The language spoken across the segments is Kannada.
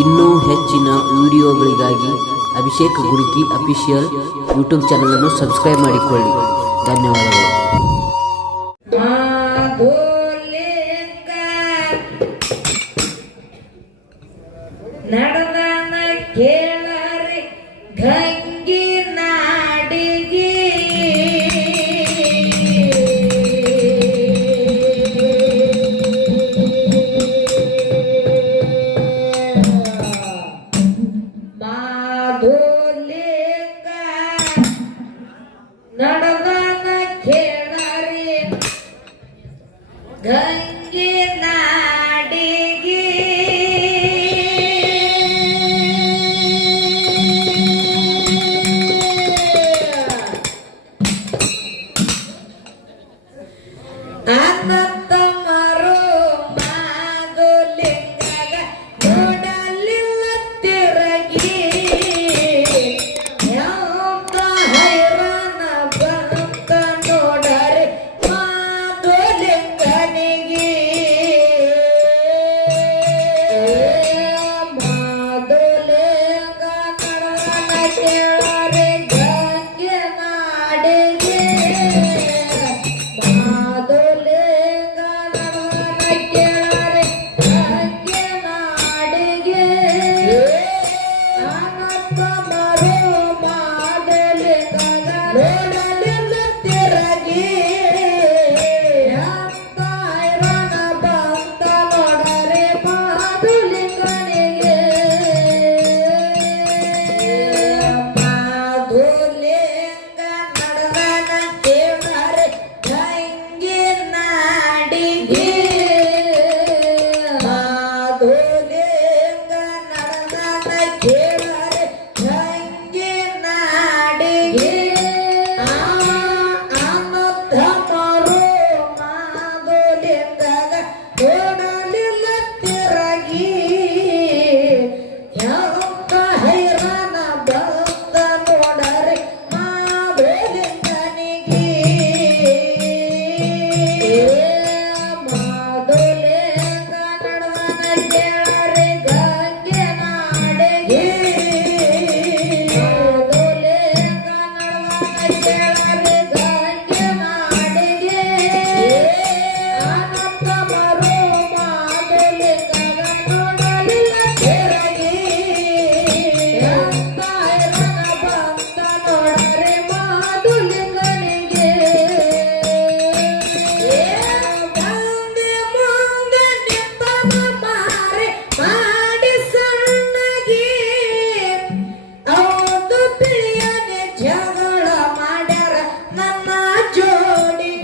ಇನ್ನೂ ಹೆಚ್ಚಿನ ವಿಡಿಯೋಗಳಿಗಾಗಿ ಅಭಿಷೇಕ್ ಗುರುಕಿ ಅಫಿಷಿಯಲ್ ಯೂಟ್ಯೂಬ್ ಚಾನಲನ್ನು ಸಬ್ಸ್ಕ್ರೈಬ್ ಮಾಡಿಕೊಳ್ಳಿ ಧನ್ಯವಾದಗಳು yeah.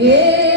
Yeah.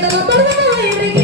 que no me